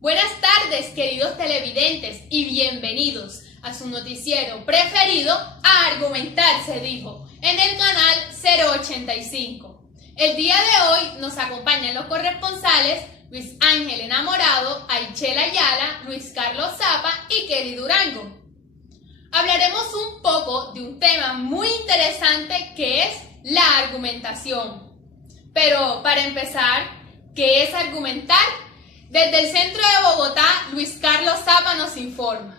Buenas tardes, queridos televidentes, y bienvenidos a su noticiero preferido, A Argumentar se dijo, en el canal 085. El día de hoy nos acompañan los corresponsales Luis Ángel Enamorado, Aichel Ayala, Luis Carlos Zapa y Kelly Durango. Hablaremos un poco de un tema muy interesante que es la argumentación. Pero para empezar, ¿qué es argumentar? Desde el centro de Bogotá, Luis Carlos Zapa nos informa.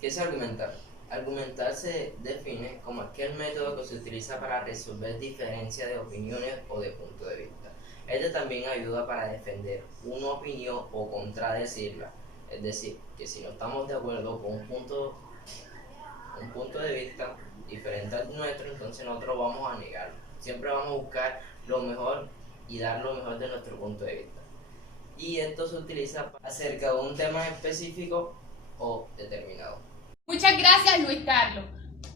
¿Qué es argumentar? Argumentar se define como aquel método que se utiliza para resolver diferencias de opiniones o de punto de vista. Este también ayuda para defender una opinión o contradecirla. Es decir, que si no estamos de acuerdo con un punto de vista diferente al nuestro, entonces nosotros vamos a negarlo. Siempre vamos a buscar lo mejor y dar lo mejor de nuestro punto de vista. Y esto se utiliza acerca de un tema específico o determinado. Muchas gracias, Luis Carlos.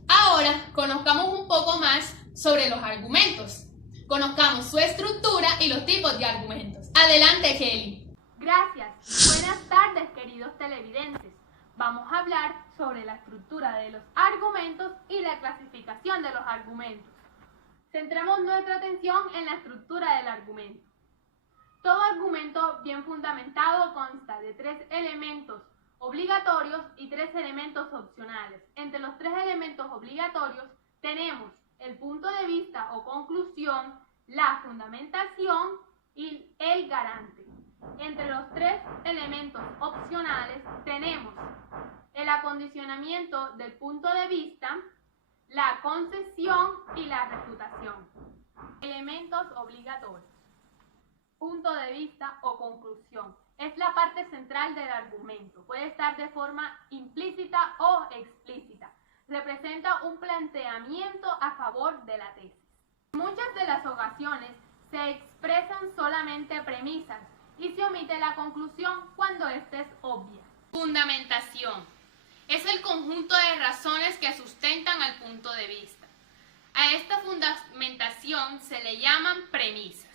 Ahora conozcamos un poco más sobre los argumentos. Conozcamos su estructura y los tipos de argumentos. Adelante, Kelly. Gracias. Buenas tardes, queridos televidentes. Vamos a hablar sobre la estructura de los argumentos y la clasificación de los argumentos. Centremos nuestra atención en la estructura del argumento. Todo argumento bien fundamentado consta de 3 elementos obligatorios y 3 elementos opcionales. Entre los 3 elementos obligatorios tenemos el punto de vista o conclusión, la fundamentación y el garante. Entre los 3 elementos opcionales tenemos el acondicionamiento del punto de vista, la concesión y la refutación. Elementos obligatorios. Punto de vista o conclusión. Es la parte central del argumento. Puede estar de forma implícita o explícita. Representa un planteamiento a favor de la tesis. En muchas de las ocasiones se expresan solamente premisas y se omite la conclusión cuando ésta es obvia. Fundamentación. Es el conjunto de razones que sustentan al punto de vista. A esta fundamentación se le llaman premisas.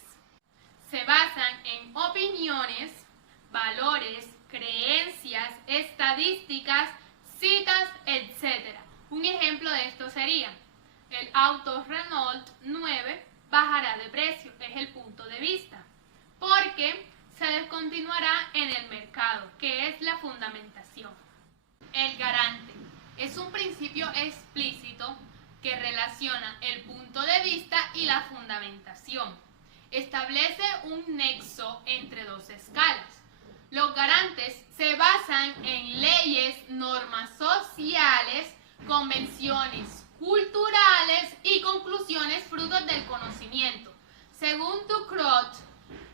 Se basan en opiniones, valores, creencias, estadísticas, citas, etc. Un ejemplo de esto sería: el auto Renault 9 bajará de precio, es el punto de vista, porque se descontinuará en el mercado, que es la fundamentación. El garante es un principio explícito que relaciona el punto de vista y la fundamentación. Establece un nexo entre 2 escalas. Los garantes se basan en leyes, normas sociales, convenciones culturales y conclusiones frutos del conocimiento. Según Ducrot,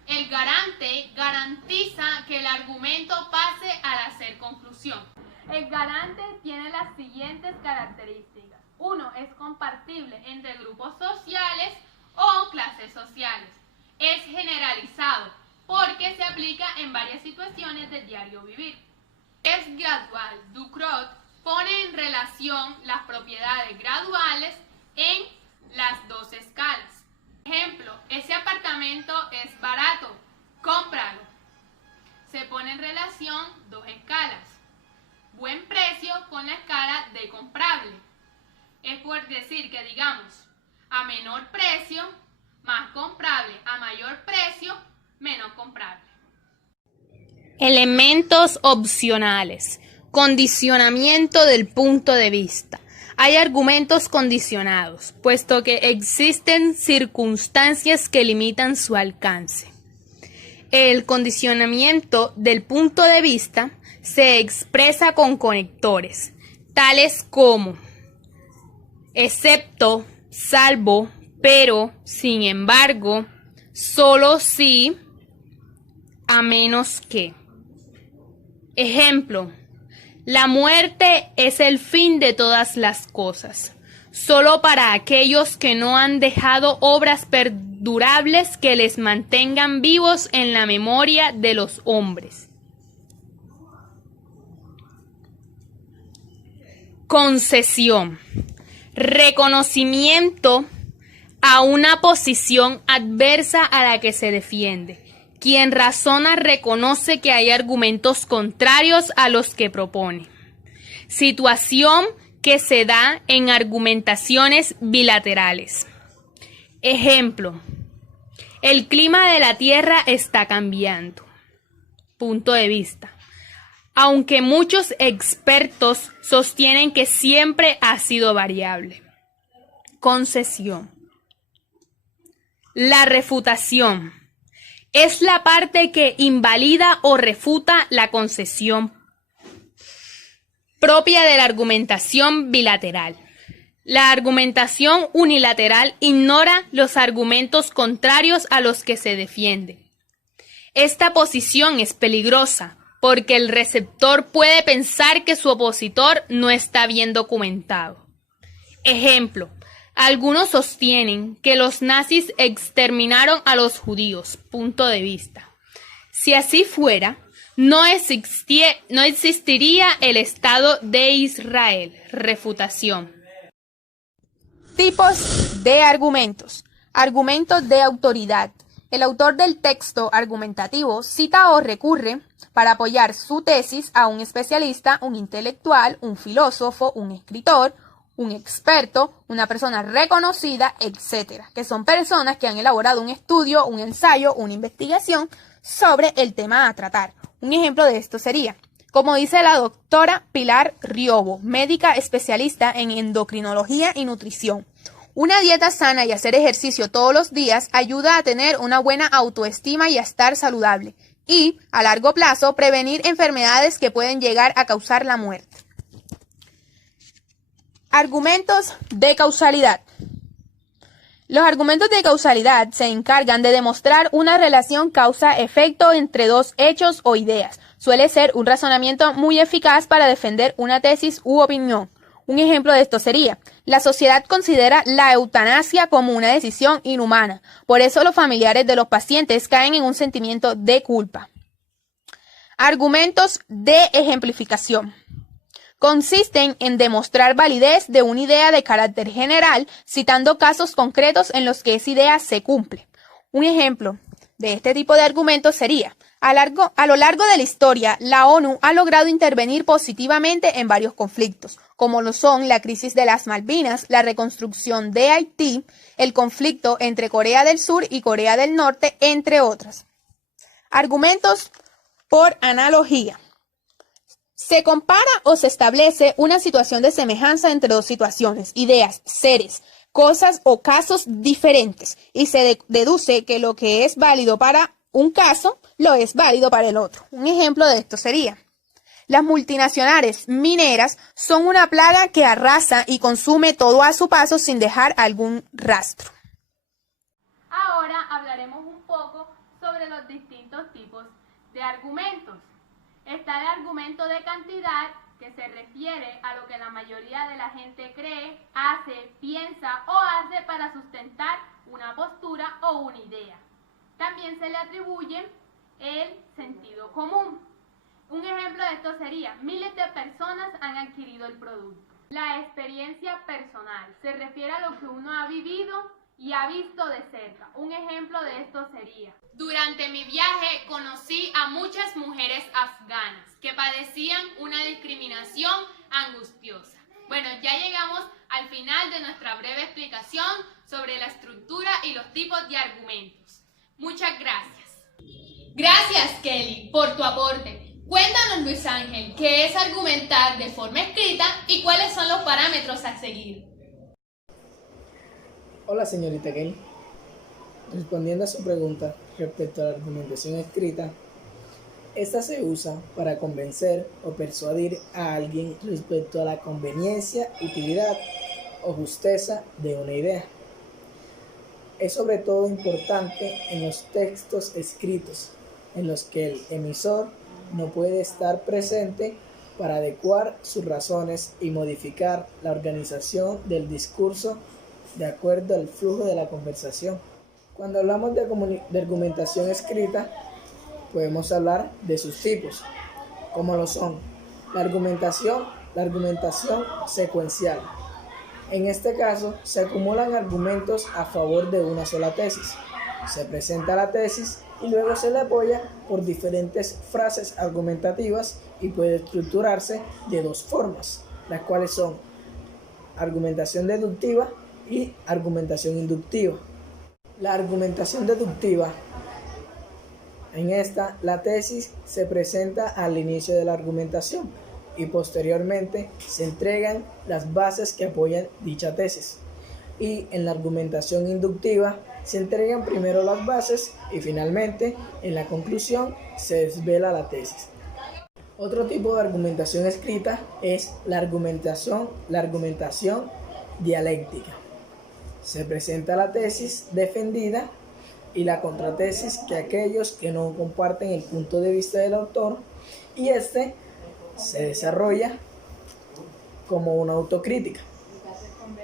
el garante garantiza que el argumento pase al hacer conclusión. El garante tiene las siguientes características. 1. Es compartible entre grupos sociales o clases sociales. Es generalizado porque se aplica en varias situaciones del diario vivir. Es gradual. Ducrot pone en relación las propiedades graduales en las 2 escalas. Ejemplo, ese apartamento es barato, cómpralo. Se pone en relación 2 escalas. Buen precio con la escala de comprable. Es por decir que digamos, a menor precio, más comprable, a mayor precio, menos comprable. Elementos opcionales. Condicionamiento del punto de vista. Hay argumentos condicionados, puesto que existen circunstancias que limitan su alcance. El condicionamiento del punto de vista se expresa con conectores, tales como excepto, salvo, pero, sin embargo, solo si, a menos que. Ejemplo: la muerte es el fin de todas las cosas, solo para aquellos que no han dejado obras perdurables que les mantengan vivos en la memoria de los hombres. Concesión. Reconocimiento a una posición adversa a la que se defiende. Quien razona reconoce que hay argumentos contrarios a los que propone. Situación que se da en argumentaciones bilaterales. Ejemplo: el clima de la Tierra está cambiando. Punto de vista: aunque muchos expertos sostienen que siempre ha sido variable. Concesión. La refutación es la parte que invalida o refuta la concesión propia de la argumentación bilateral. La argumentación unilateral ignora los argumentos contrarios a los que se defiende. Esta posición es peligrosa porque el receptor puede pensar que su opositor no está bien documentado. Ejemplo: algunos sostienen que los nazis exterminaron a los judíos. Punto de vista: si así fuera, no existiría el Estado de Israel. Refutación. Tipos de argumentos. Argumentos de autoridad. El autor del texto argumentativo cita o recurre para apoyar su tesis a un especialista, un intelectual, un filósofo, un escritor, un experto, una persona reconocida, etc., que son personas que han elaborado un estudio, un ensayo, una investigación sobre el tema a tratar. Un ejemplo de esto sería, como dice la doctora Pilar Riobo, médica especialista en endocrinología y nutrición: una dieta sana y hacer ejercicio todos los días ayuda a tener una buena autoestima y a estar saludable, y, a largo plazo, prevenir enfermedades que pueden llegar a causar la muerte. Argumentos de causalidad. Los argumentos de causalidad se encargan de demostrar una relación causa-efecto entre dos hechos o ideas. Suele ser un razonamiento muy eficaz para defender una tesis u opinión. Un ejemplo de esto sería: la sociedad considera la eutanasia como una decisión inhumana. Por eso los familiares de los pacientes caen en un sentimiento de culpa. Argumentos de ejemplificación. Consisten en demostrar validez de una idea de carácter general, citando casos concretos en los que esa idea se cumple. Un ejemplo de este tipo de argumentos sería: a lo largo de la historia, la ONU ha logrado intervenir positivamente en varios conflictos, como lo son la crisis de las Malvinas, la reconstrucción de Haití, el conflicto entre Corea del Sur y Corea del Norte, entre otras. Argumentos por analogía. Se compara o se establece una situación de semejanza entre dos situaciones, ideas, seres, cosas o casos diferentes, y se deduce que lo que es válido para un caso lo es válido para el otro. Un ejemplo de esto sería: las multinacionales mineras son una plaga que arrasa y consume todo a su paso sin dejar algún rastro. Ahora hablaremos un poco sobre los distintos tipos de argumentos. Está el argumento de cantidad, que se refiere a lo que la mayoría de la gente cree, hace, piensa o hace para sustentar una postura o una idea. También se le atribuye el sentido común. Un ejemplo de esto sería: miles de personas han adquirido el producto. La experiencia personal se refiere a lo que uno ha vivido y ha visto de cerca. Un ejemplo de esto sería: durante mi viaje conocí a muchas mujeres afganas que padecían una discriminación angustiosa. Bueno, ya llegamos al final de nuestra breve explicación sobre la estructura y los tipos de argumentos. Muchas gracias. Gracias, Kelly, por tu aporte. Cuéntanos, Luis Ángel, ¿qué es argumentar de forma escrita y cuáles son los parámetros a seguir? Hola, señorita Kelly. Respondiendo a su pregunta respecto a la argumentación escrita, esta se usa para convencer o persuadir a alguien respecto a la conveniencia, utilidad o justeza de una idea. Es sobre todo importante en los textos escritos, en los que el emisor no puede estar presente para adecuar sus razones y modificar la organización del discurso de acuerdo al flujo de la conversación. Cuando hablamos de argumentación escrita, podemos hablar de sus tipos, como lo son la argumentación secuencial. En este caso, se acumulan argumentos a favor de una sola tesis. Se presenta la tesis y luego se le apoya por diferentes frases argumentativas y puede estructurarse de dos formas, las cuales son argumentación deductiva y argumentación inductiva. La argumentación deductiva, en esta, la tesis se presenta al inicio de la argumentación y posteriormente se entregan las bases que apoyan dicha tesis. Y en la argumentación inductiva se entregan primero las bases y finalmente en la conclusión se desvela la tesis. Otro tipo de argumentación escrita es la argumentación dialéctica. Se presenta la tesis defendida y la contratesis que aquellos que no comparten el punto de vista del autor, y este se desarrolla como una autocrítica.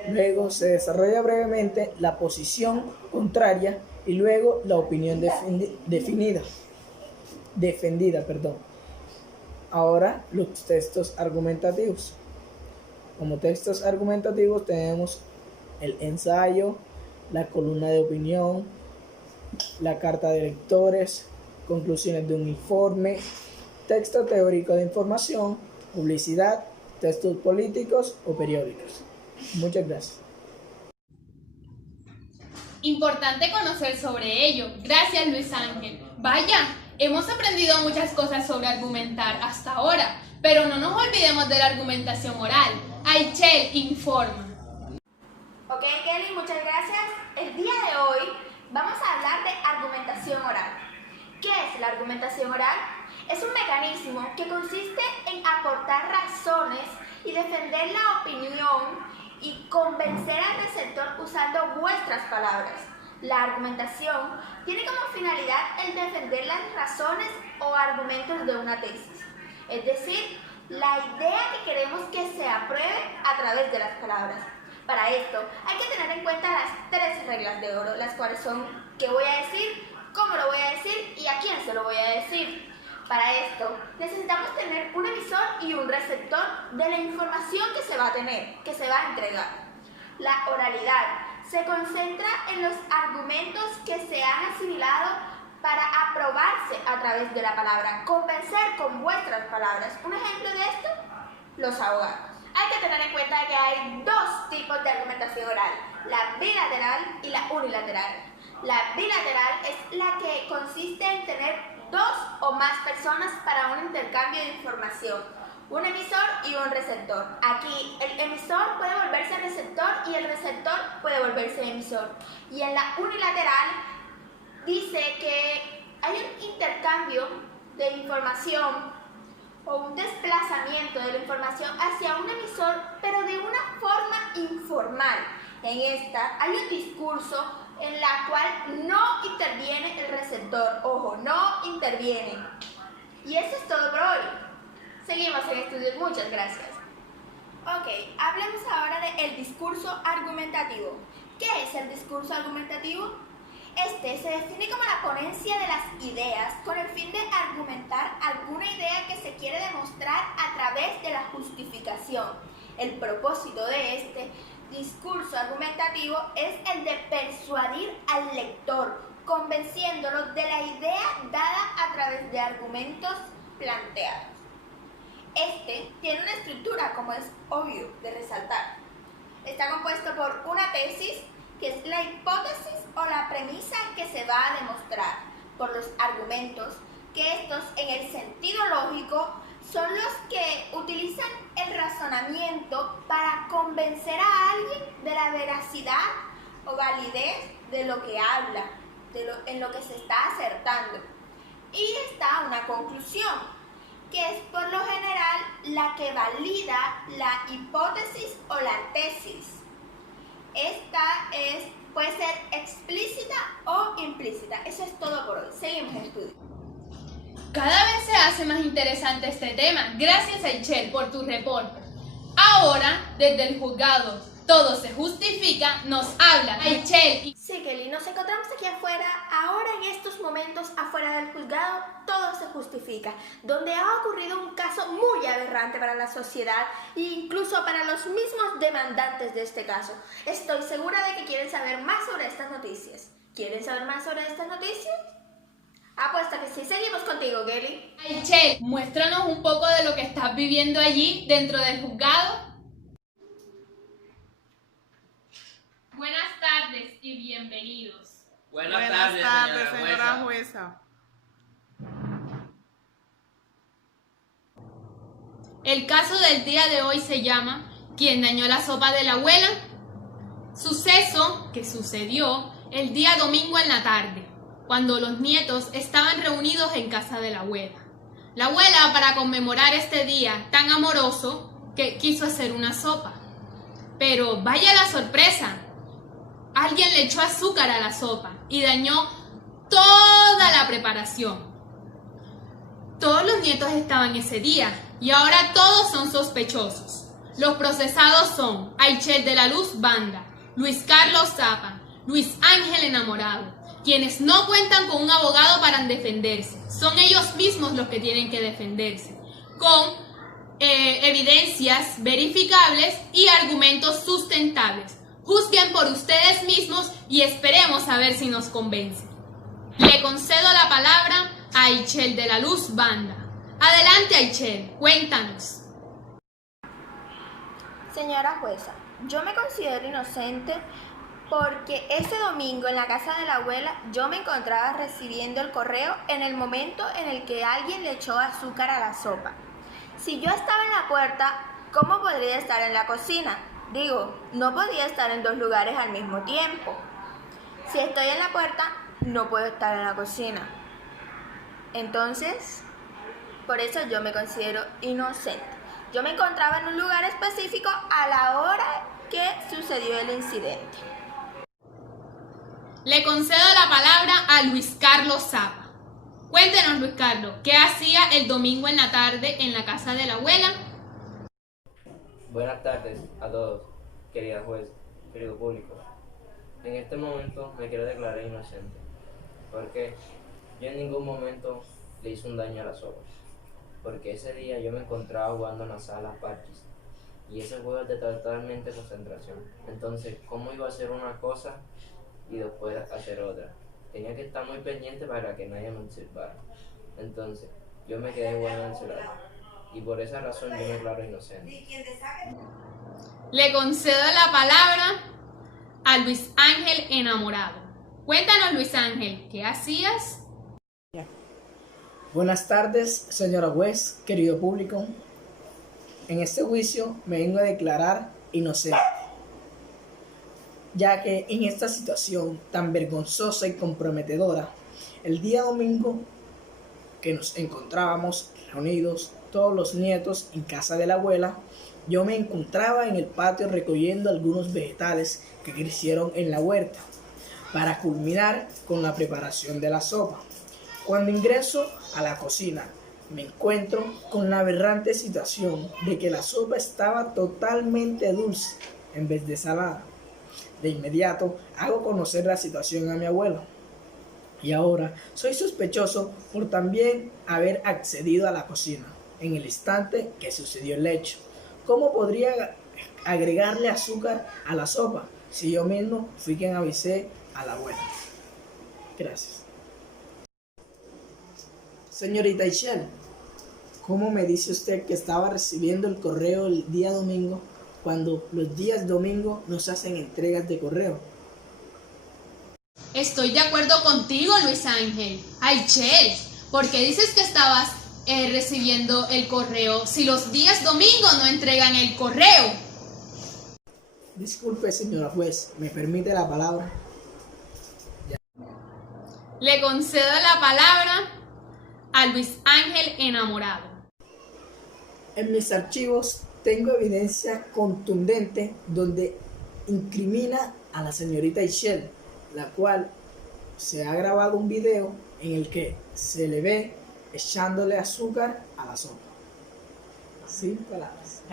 Luego se desarrolla brevemente la posición contraria y luego la opinión defendida. Ahora los textos argumentativos. Como textos argumentativos tenemos el ensayo, la columna de opinión, la carta de lectores, conclusiones de un informe, texto teórico de información, publicidad, textos políticos o periódicos. Muchas gracias. Importante conocer sobre ello. Gracias, Luis Ángel. Vaya, hemos aprendido muchas cosas sobre argumentar hasta ahora, pero no nos olvidemos de la argumentación oral. Aichel informa. Ok, Kelly, muchas gracias. El día de hoy vamos a hablar de argumentación oral. ¿Qué es la argumentación oral? Es un mecanismo que consiste en aportar razones y defender la opinión y convencer al receptor usando vuestras palabras. La argumentación tiene como finalidad el defender las razones o argumentos de una tesis, es decir, la idea que queremos que se apruebe a través de las palabras. Para esto hay que tener en cuenta las 3 reglas de oro, las cuales son qué voy a decir, cómo lo voy a decir y a quién se lo voy a decir. Para esto necesitamos tener un emisor y un receptor de la información que se va a tener, que se va a entregar. La oralidad se concentra en los argumentos que se han asimilado para aprobarse a través de la palabra, convencer con vuestras palabras. Un ejemplo de esto, los abogados. Hay que tener en cuenta que hay 2 tipos de argumentación oral, la bilateral y la unilateral. La bilateral es la que consiste en tener 2 o más personas para un intercambio de información, un emisor y un receptor. Aquí el emisor puede volverse receptor y el receptor puede volverse emisor. Y en la unilateral dice que hay un intercambio de información o un desplazamiento de la información hacia un emisor, pero de una forma informal. En esta hay un discurso en la cual no interviene el receptor. Ojo, no interviene. Y eso es todo por hoy. Seguimos en estudios. Muchas gracias. Ok, hablemos ahora del discurso argumentativo. ¿Qué es el discurso argumentativo? Este se define como la ponencia de las ideas con el fin de argumentar alguna idea que se quiere demostrar a través de la justificación. El propósito de este discurso argumentativo es el de persuadir al lector, convenciéndolo de la idea dada a través de argumentos planteados. Este tiene una estructura, como es obvio de resaltar. Está compuesto por una tesis, que es la hipótesis o la premisa que se va a demostrar, por los argumentos, que estos en el sentido lógico son los que utilizan el razonamiento para convencer a alguien de la veracidad o validez de lo que habla, en lo que se está acertando. Y está una conclusión, que es por lo general la que valida la hipótesis o la tesis. Esta puede ser explícita o implícita. Eso es todo por hoy. Seguimos el estudio. Cada vez se hace más interesante este tema. Gracias, Aichel, por tu reporte. Ahora, desde el juzgado Todo se justifica, nos habla Aichel. Sí, Kelly, nos encontramos aquí afuera ahora en estos momentos afuera del juzgado, todo se justifica, donde ha ocurrido un caso muy aberrante para la sociedad e incluso para los mismos demandantes de este caso. Estoy segura de que quieren saber más sobre estas noticias. ¿Quieren saber más sobre estas noticias? Apuesta que sí. Seguimos contigo, Kelly. Aichel, muéstranos un poco de lo que estás viviendo allí dentro del juzgado. Buenas tardes y bienvenidos. Buenas tardes, señora jueza. El caso del día de hoy se llama ¿Quién dañó la sopa de la abuela? Suceso que sucedió el día domingo en la tarde, cuando los nietos estaban reunidos en casa de la abuela. La abuela, para conmemorar este día tan amoroso, que quiso hacer una sopa. Pero vaya la sorpresa, alguien le echó azúcar a la sopa y dañó toda la preparación. Todos los nietos estaban ese día y ahora todos son sospechosos. Los procesados son Aichel de la Luz Banda, Luis Carlos Zapa, Luis Ángel Enamorado, quienes no cuentan con un abogado para defenderse. Son ellos mismos los que tienen que defenderse, con evidencias verificables y argumentos sustentables. Juzguen por ustedes mismos y esperemos a ver si nos convencen. Le concedo la palabra a Aichel de la Luz Banda. Adelante, Aichel, cuéntanos. Señora jueza, yo me considero inocente porque ese domingo en la casa de la abuela yo me encontraba recibiendo el correo en el momento en el que alguien le echó azúcar a la sopa. Si yo estaba en la puerta, ¿cómo podría estar en la cocina? Digo, no podía estar en dos lugares al mismo tiempo. Si estoy en la puerta, no puedo estar en la cocina. Entonces, por eso yo me considero inocente. Yo me encontraba en un lugar específico a la hora que sucedió el incidente. Le concedo la palabra a Luis Carlos Zapa. Cuéntenos, Luis Carlos, ¿qué hacía el domingo en la tarde en la casa de la abuela? Buenas tardes a todos, querida juez, querido público. En este momento me quiero declarar inocente, porque yo en ningún momento le hice un daño a la sopa, porque ese día yo me encontraba jugando en la sala parches, y ese juego es de totalmente concentración. Entonces, ¿cómo iba a hacer una cosa y después hacer otra? Tenía que estar muy pendiente para que nadie me observara. Entonces, yo me quedé jugando en el celular, y por esa razón yo me declaro inocente. Le concedo la palabra a Luis Ángel Enamorado. Cuéntanos, Luis Ángel, ¿qué hacías? Buenas tardes, señora juez, querido público. En este juicio me vengo a declarar inocente, ya que en esta situación tan vergonzosa y comprometedora, el día domingo que nos encontrábamos reunidos todos los nietos en casa de la abuela, yo me encontraba en el patio recogiendo algunos vegetales que crecieron en la huerta para culminar con la preparación de la sopa. Cuando ingreso a la cocina, me encuentro con la aberrante situación de que la sopa estaba totalmente dulce en vez de salada. De inmediato hago conocer la situación a mi abuelo. Y ahora soy sospechoso por también haber accedido a la cocina en el instante que sucedió el hecho. ¿Cómo podría agregarle azúcar a la sopa si yo mismo fui quien avisé a la abuela? Gracias. Señorita Aichel, ¿cómo me dice usted que estaba recibiendo el correo el día domingo cuando los días domingo no se hacen entregas de correo? Estoy de acuerdo contigo, Luis Ángel. Aichel, ¿por qué dices que estabas recibiendo el correo si los días domingo no entregan el correo? Disculpe, señora juez, ¿me permite la palabra? Le concedo la palabra a Luis Ángel Enamorado. En mis archivos tengo evidencia contundente donde incrimina a la señorita Aichel, la cual se ha grabado un video en el que se le ve echándole azúcar a la sopa. Sin palabras.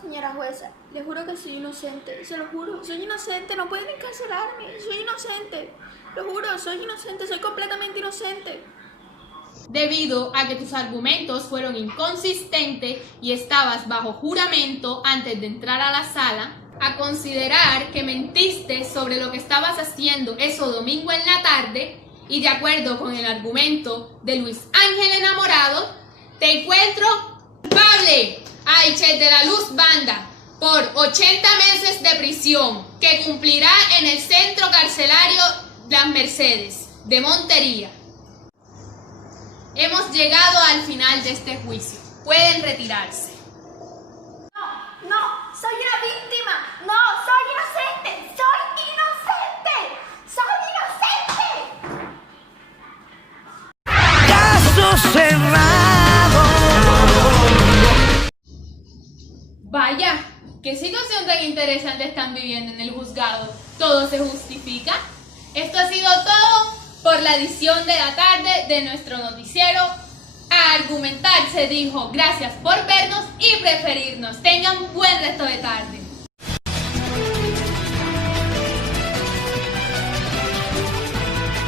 Señora jueza, le juro que soy inocente, se lo juro, soy inocente, no pueden encarcelarme, soy inocente, lo juro, soy inocente, soy completamente inocente. Debido a que tus argumentos fueron inconsistentes y estabas bajo juramento antes de entrar a la sala, a considerar que mentiste sobre lo que estabas haciendo eso domingo en la tarde y de acuerdo con el argumento de Luis Ángel Enamorado, te encuentro culpable a Aichel de la Luz Banda por 80 meses de prisión que cumplirá en el centro carcelario Las Mercedes de Montería. Hemos llegado al final de este juicio. Pueden retirarse. No, soy una víctima, no, soy inocente, soy inocente, soy inocente. Caso cerrado. Vaya, qué situación tan interesante están viviendo en el juzgado. ¿Todo se justifica? Esto ha sido todo por la edición de la tarde de nuestro noticiero A Argumentar se dijo. Gracias por vernos y preferirnos. Tengan buen resto de tarde.